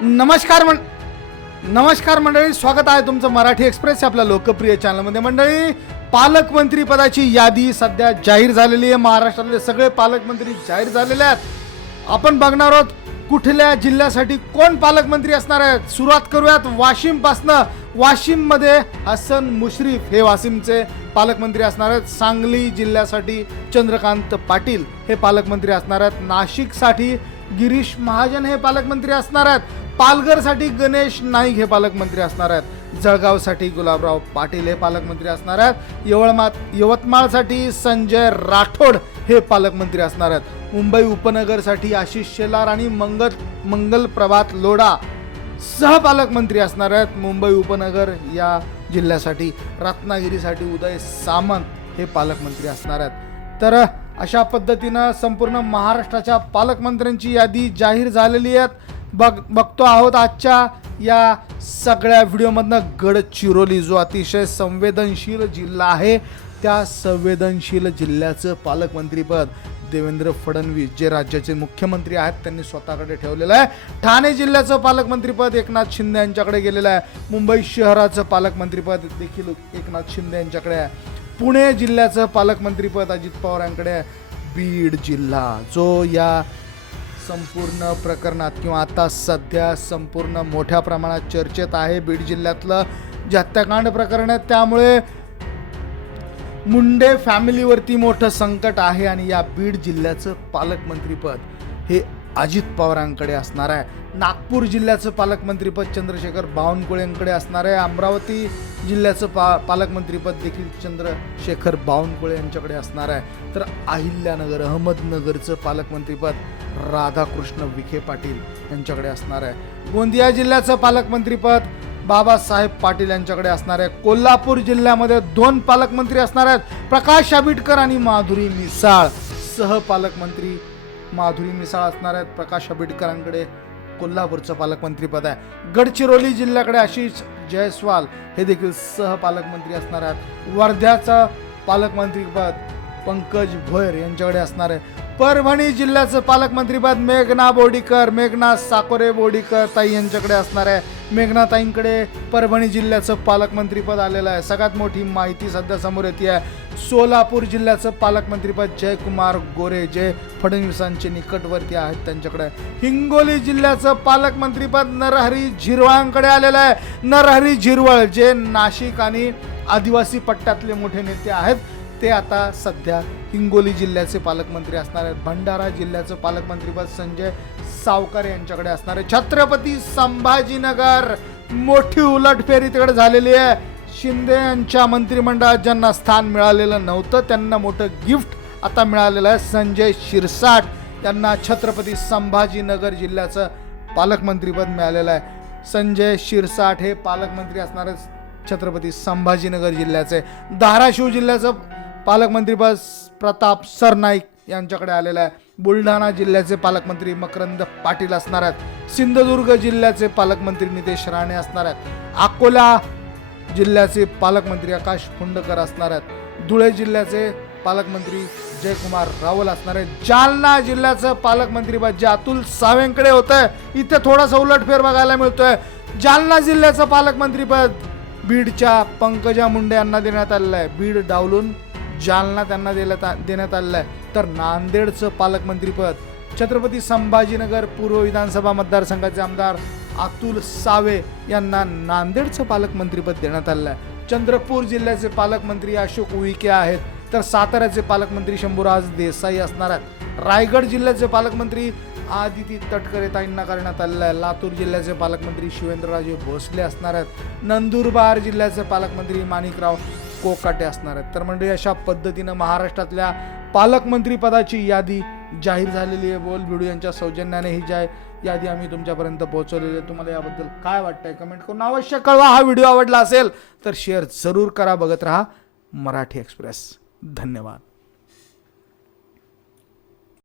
नमस्कार मं नमस्कार मंडळी स्वागत आहे तुमचं मराठी एक्सप्रेस आपल्या लोकप्रिय चॅनलमध्ये. मंडळी पालकमंत्री पदाची यादी सध्या जाहीर झालेली आहे. महाराष्ट्रातले सगळे पालकमंत्री जाहीर झालेले आहेत. आपण बघणार आहोत कुठल्या जिल्ह्यासाठी कोण पालकमंत्री असणार आहेत. सुरुवात करूयात वाशिमपासनं. वाशिममध्ये हसन मुश्रीफ हे वाशिमचे पालकमंत्री असणार आहेत. सांगली जिल्ह्यासाठी चंद्रकांत पाटील हे पालकमंत्री असणार आहेत. नाशिकसाठी गिरीश महाजन हे पालकमंत्री असणार आहेत. पालघरसाठी गणेश नाईक हे पालकमंत्री असणार आहेत. जळगावसाठी गुलाबराव पाटील हे पालकमंत्री असणार आहेत. यवळमा यवतमाळसाठी संजय राठोड हे पालकमंत्री असणार आहेत. मुंबई उपनगरसाठी आशिष शेलार आणि मंगल मंगल प्रभात लोढा सहपालकमंत्री असणार आहेत. मुंबई उपनगर या जिल्ह्यासाठी रत्नागिरीसाठी उदय सामंत हे पालकमंत्री असणार आहेत. तर अशा पद्धतीनं संपूर्ण महाराष्ट्राच्या पालकमंत्र्यांची यादी जाहीर झालेली आहे बघ बघतो आहोत आजच्या या सगळ्या व्हिडिओमधनं गडचिरोली जो अतिशय संवेदनशील जिल्हा आहे त्या संवेदनशील जिल्ह्याचं पालकमंत्रीपद देवेंद्र फडणवीस जे राज्याचे मुख्यमंत्री आहेत त्यांनी स्वतःकडे ठेवलेलं आहे. ठाणे जिल्ह्याचं पालकमंत्रीपद एकनाथ शिंदे यांच्याकडे गेलेलं आहे. मुंबई शहराचं पालकमंत्रीपद देखील एकनाथ शिंदे यांच्याकडे आहे. पुणे जिल्ह्याचं पालकमंत्रीपद अजित पवार यांकडे आहे. बीड जिल्हा जो या संपूर्ण प्रकरणात किंवा आता सध्या संपूर्ण मोठ्या प्रमाणात चर्चेत आहे बीड जिल्ह्यातलं जे हत्याकांड प्रकरण आहे त्यामुळे मुंडे फॅमिलीवरती मोठं संकट आहे आणि या बीड जिल्ह्याचं पालकमंत्रीपद हे अजित पवारांकडे असणार आहे. नागपूर जिल्ह्याचं पालकमंत्रीपद चंद्रशेखर बावनकुळेंकडे असणार आहे. अमरावती जिल्ह्याचं पा पालकमंत्रीपद देखील चंद्रशेखर बावनकुळे यांच्याकडे असणार आहे. तर अहिल्यानगर अहमदनगरचं पालकमंत्रीपद राधाकृष्ण विखे पाटील यांच्याकडे असणार आहे. गोंदिया जिल्ह्याचं पालकमंत्रीपद बाबासाहेब पाटील यांच्याकडे असणार आहे. कोल्हापूर जिल्ह्यामध्ये दोन पालकमंत्री असणार आहेत. प्रकाश आबिटकर आणि माधुरी मिसाळ. सहपालकमंत्री माधुरी मिसाळ असणार आहेत. प्रकाश आबिटकरांकडे कोल्हापूरचं पालकमंत्रीपद आहे. गडचिरोली जिल्ह्याकडे आशिष जयस्वाल हे देखील सहपालकमंत्री असणार आहेत. वर्ध्याचं पालकमंत्रीपद पंकज भोयर यांच्याकडे असणार आहे. परभणी जिल्ह्याचं पालकमंत्रीपद मेघना बोर्डीकर मेघना साकोरे बोर्डीकर ताई यांच्याकडे असणार आहे. मेघनाताईंकडे परभणी जिल्ह्याचं पालकमंत्रीपद आलेलं आहे. सगळ्यात मोठी माहिती सध्या समोर येते आहे. सोलापूर जिल्ह्याचं पालकमंत्रीपद जयकुमार गोरे जे फडणवीसांचे निकटवर्ती आहेत त्यांच्याकडे. हिंगोली जिल्ह्याचं पालकमंत्रीपद नरहरी झिरवळांकडे आलेलं आहे. नरहरी झिरवळ जे नाशिक आणि आदिवासी पट्ट्यातले मोठे नेते आहेत. ते आता सध्या हिंगोली जिल्ह्याचे पालकमंत्री असणार आहेत. भंडारा जिल्ह्याचं पालकमंत्रीपद संजय सावकार यांच्याकडे असणार आहे. छत्रपती संभाजीनगर मोठी उलटफेरी तिकडे झालेली आहे. शिंदे यांच्या मंत्रिमंडळात ज्यांना स्थान मिळालेलं नव्हतं त्यांना मोठं गिफ्ट आता मिळालेलं आहे. संजय शिरसाट यांना छत्रपती संभाजीनगर जिल्ह्याचं पालकमंत्रीपद मिळालेलं आहे. संजय शिरसाट हे पालकमंत्री असणार छत्रपती संभाजीनगर जिल्ह्याचे. धाराशिव जिल्ह्याचं पालकमंत्री बस प्रताप सरनाईक यांच्याकडे आलेलं आहे. बुलढाणा जिल्ह्याचे पालकमंत्री मकरंद पाटील असणार आहेत. सिंधुदुर्ग जिल्ह्याचे पालकमंत्री नितेश राणे असणार आहेत. अकोला जिल्ह्याचे पालकमंत्री आकाश फुंडकर असणार आहेत. धुळे जिल्ह्याचे पालकमंत्री जयकुमार रावल असणार आहेत. जालना जिल्ह्याचं पालकमंत्रीपद जे अतुल सावेंकडे होतं इथे थोडासा उलटफेर बघायला मिळतोय. जालना जिल्ह्याचं पालकमंत्रीपद बीडच्या पंकजा मुंडे यांना देण्यात आलेलं आहे. बीड डावलून जालना त्यांना देण्यात देण्यात आलेलं आहे. तर नांदेडचं पालकमंत्रीपद छत्रपती संभाजीनगर पूर्व विधानसभा मतदारसंघाचे आमदार अतुल सावे यांना नांदेडचं पालकमंत्रीपद देण्यात आलेलं आहे. चंद्रपूर जिल्ह्याचे पालकमंत्री अशोक उईके आहेत. तर साताऱ्याचे पालकमंत्री शंभूराज देसाई असणार आहेत. रायगड जिल्ह्याचे पालकमंत्री आदिती तटकरे ताईंना करण्यात आलेलं आहे. लातूर जिल्ह्याचे पालकमंत्री शिवेंद्रराजे भोसले असणार आहेत. नंदुरबार जिल्ह्याचे पालकमंत्री माणिकराव कोकाटे असणार आहेत. तर म्हणजे अशा पद्धतीनं महाराष्ट्रातल्या पालकमंत्री पदाची यादी जाहीर झालेली आहे. बोल भिडू यांच्या सौजन्याने ही जाय यादी आम्ही तुमच्यापर्यंत पोहोचवलेली आहे. तुम्हाला याबद्दल काय वाटतंय? कमेंट करून अवश्य कळवा. हा व्हिडिओ आवडला असेल तर शेअर जरूर करा. बघत राहा मराठी एक्सप्रेस. धन्यवाद.